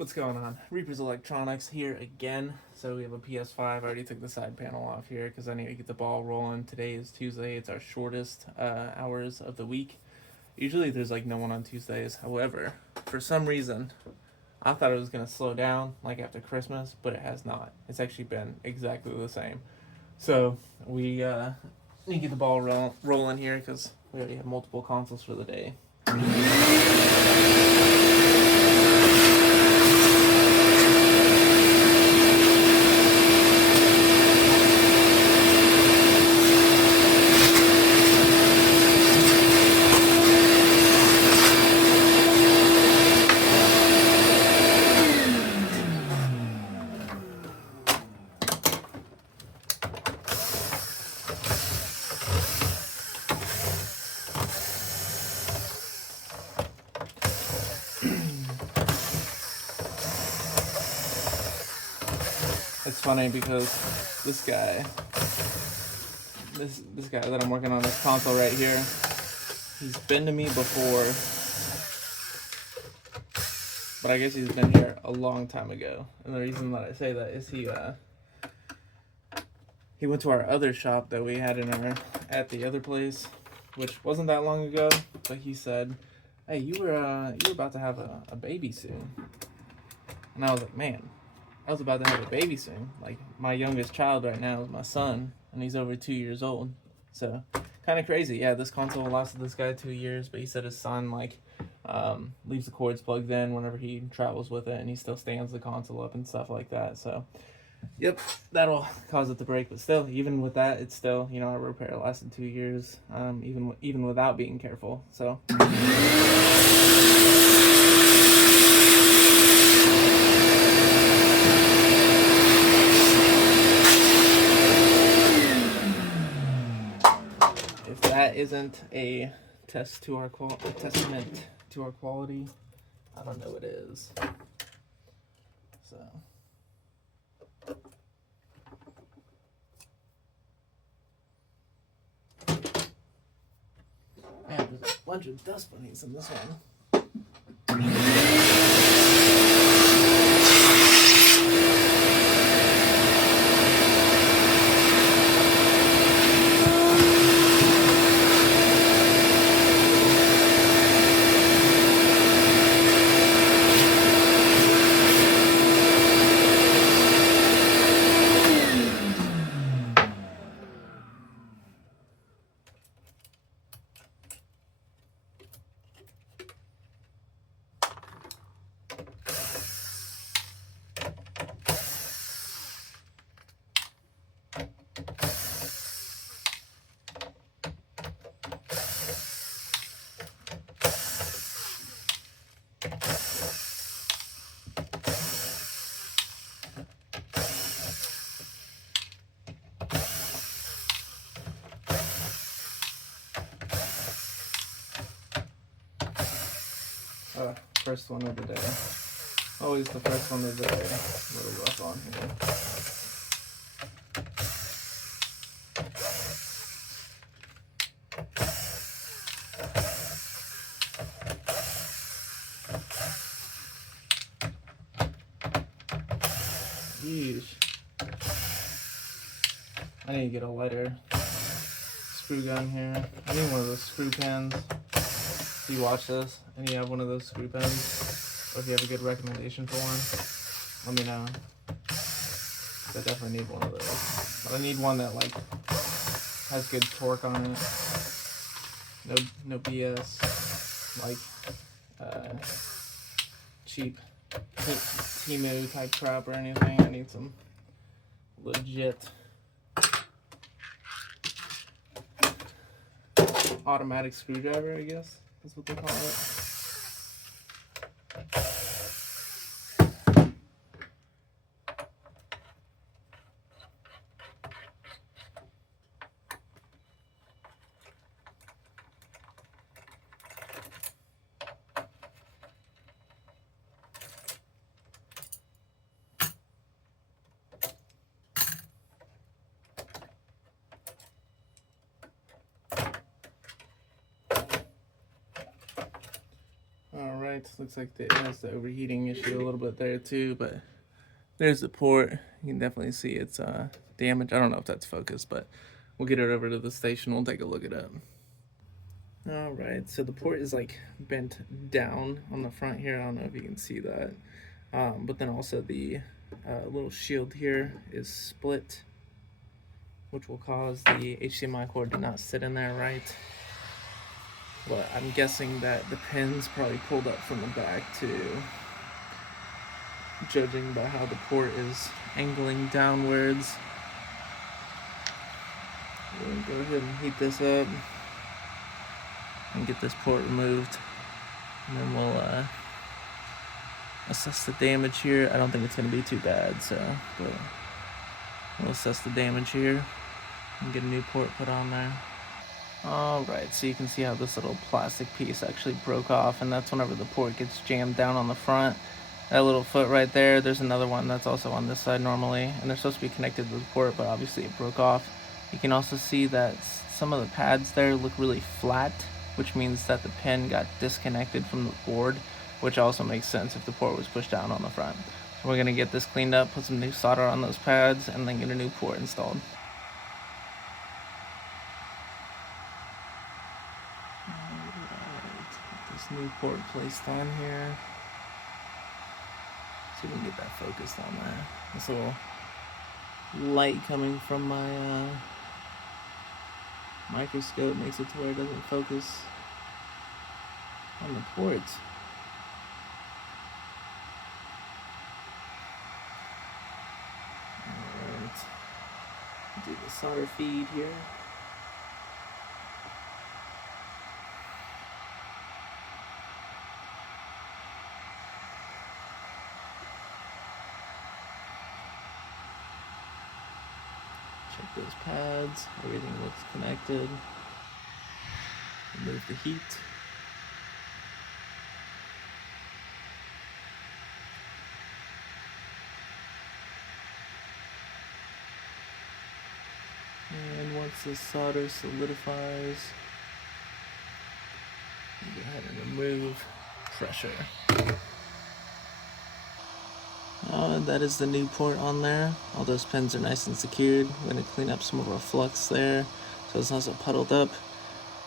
What's going on? Reaper's Electronics here again. So we have a PS5. I already took the side panel off here because I need to get the ball rolling. Today is Tuesday. It's our shortest hours of the week. Usually there's like no one on Tuesdays. However, for some reason, I thought it was going to slow down like after Christmas, but it has not. It's actually been exactly the same. So we need to get the ball rolling here because we already have multiple consoles for the day. It's funny because this guy that I'm working on this console right here, he's been to me before, but I guess he's been here a long time ago. And the reason that I say that is he went to our other shop that we had at the other place, which wasn't that long ago. But he said, "Hey, you were about to have a baby soon," and I was like, "Man, I was about to have a baby soon. Like, my youngest child right now is my son, and he's over 2 years old. So, kind of crazy. Yeah, this console lasted this guy 2 years, but he said his son, leaves the cords plugged in whenever he travels with it, and he still stands the console up and stuff like that. So, yep, that'll cause it to break. But still, even with that, it's still, our repair lasted 2 years, even without being careful. So... if that isn't a testament to our quality, I don't know what is. So, man, there's a bunch of dust bunnies in this one. First one of the day. Always the first one of the day. A little rough on here. Yeesh. I need to get a lighter screw gun here. I need one of those screw pens. If you watch this and you have one of those screw pens, or if you have a good recommendation for one, let me know. I definitely need one of those. But I need one that has good torque on it. No BS. Cheap Temu type crap or anything. I need some legit automatic screwdriver, I guess. That's what they call it. Alright, looks like it has the overheating issue a little bit there too, but there's the port. You can definitely see it's damaged. I don't know if that's focused, but we'll get it over to the station. We'll take a look at it. Alright, so the port is like bent down on the front here. I don't know if you can see that. But then also the little shield here is split, which will cause the HDMI cord to not sit in there right. But I'm guessing that the pin's probably pulled up from the back too, judging by how the port is angling downwards. We're gonna go ahead and heat this up and get this port removed, and then we'll assess the damage here. I don't think it's gonna be too bad, so but we'll assess the damage here and get a new port put on there. Alright, so you can see how this little plastic piece actually broke off, and that's whenever the port gets jammed down on the front. That little foot right there, there's another one that's also on this side normally, and they're supposed to be connected to the port, but obviously it broke off. You can also see that some of the pads there look really flat, which means that the pin got disconnected from the board, which also makes sense if the port was pushed down on the front. So we're going to get this cleaned up, put some new solder on those pads, and then get a new port installed. New port placed on here. See if we can get that focused on there. This little light coming from my microscope makes it to where it doesn't focus on the ports. Alright, do the solder feed here. Check those pads, everything looks connected. Remove the heat. And once the solder solidifies, go ahead and remove pressure. That is the new port on there. All those pins are nice and secured. We're going to clean up some of our flux there so it's not so puddled up,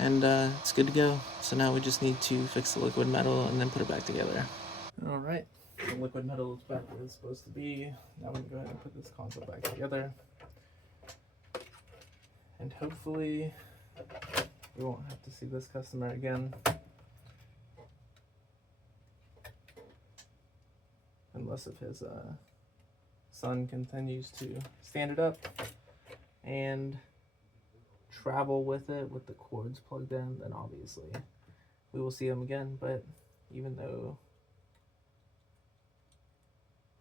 and it's good to go. So now we just need to fix the liquid metal and then put it back together. Alright, the liquid metal is back where it's supposed to be. Now we can go ahead and put this console back together, and hopefully we won't have to see this customer again. Unless if his son continues to stand it up and travel with it with the cords plugged in, then obviously we will see him again. But even though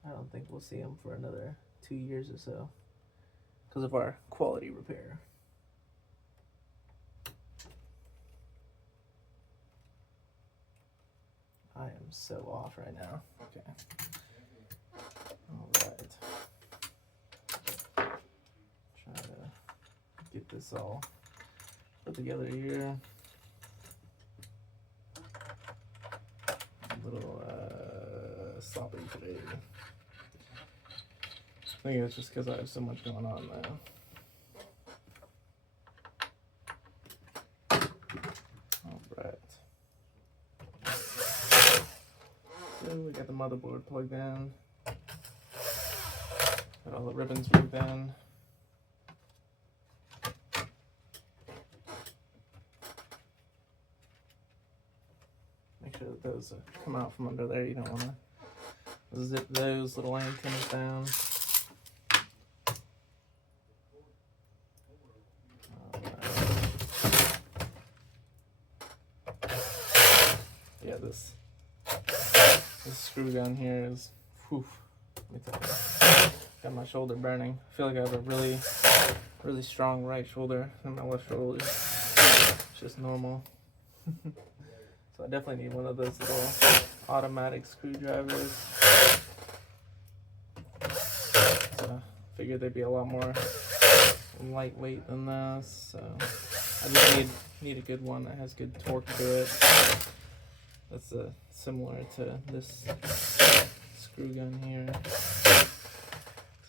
I don't think we'll see him for another 2 years or so because of our quality repair. I am so off right now. Okay. Alright. Try to get this all put together here. A little sloppy today. I think it's just because I have so much going on now. Alright. So we got the motherboard plugged in. Got all the ribbons plugged in. Make sure that those come out from under there. You don't want to zip those little antennas down. Yeah, this screw down here is, whew, let me tell you, got my shoulder burning. I feel like I have a really strong right shoulder, and my left shoulder is just normal. So I definitely need one of those little automatic screwdrivers. So I figured they'd be a lot more lightweight than this. So I just need a good one that has good torque to it. That's the similar to this screw gun here.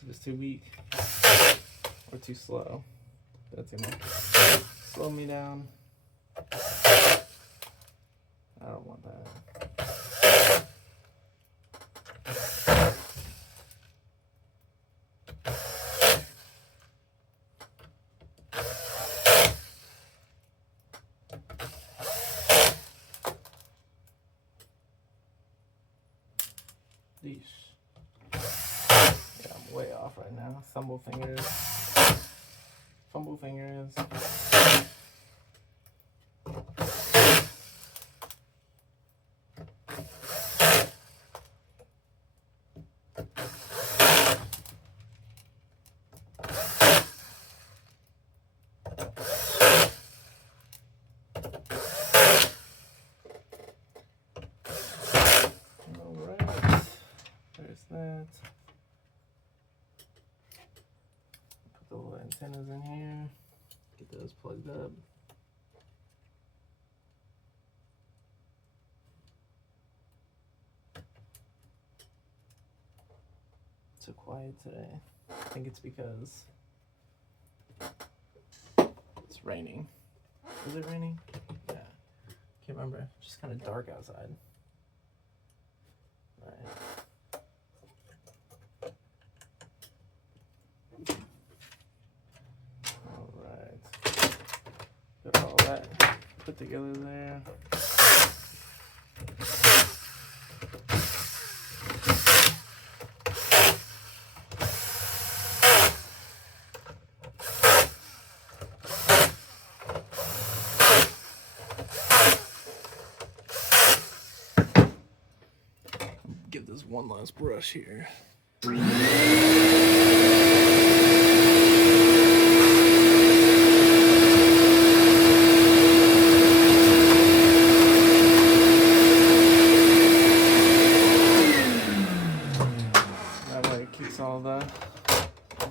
It's too weak or too slow. That's gonna slow me down. I don't want that. Yeesh. Yeah, I'm way off right now. Fumble fingers. Fumble fingers. Put the little antennas in here, get those plugged up. It's so quiet today. I think it's because it's raining. Is it raining? Yeah. Can't remember. It's just kind of dark outside. Right. Got all that put together there. Give this one last brush here. Keeps all the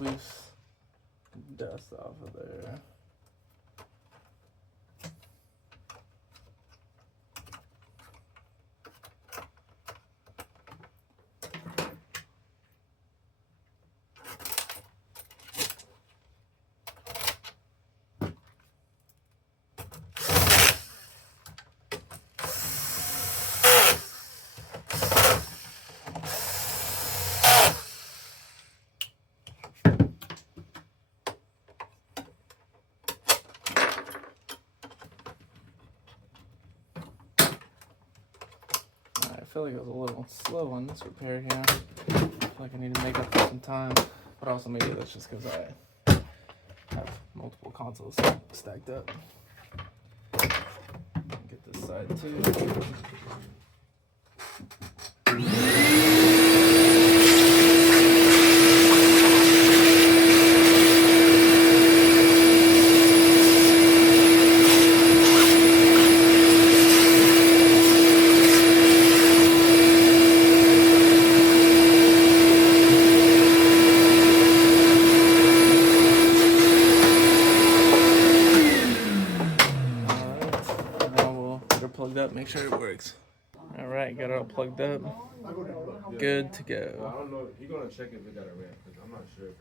loose dust off of there. I feel like I was a little slow on this repair here. I feel like I need to make up for some time, but also maybe that's just because I have multiple consoles stacked up. Get this side too. Plugged up, make sure it works. All right, got it all plugged up. Good to go. I don't know. You're gonna check if it got a ramp because I'm not sure if it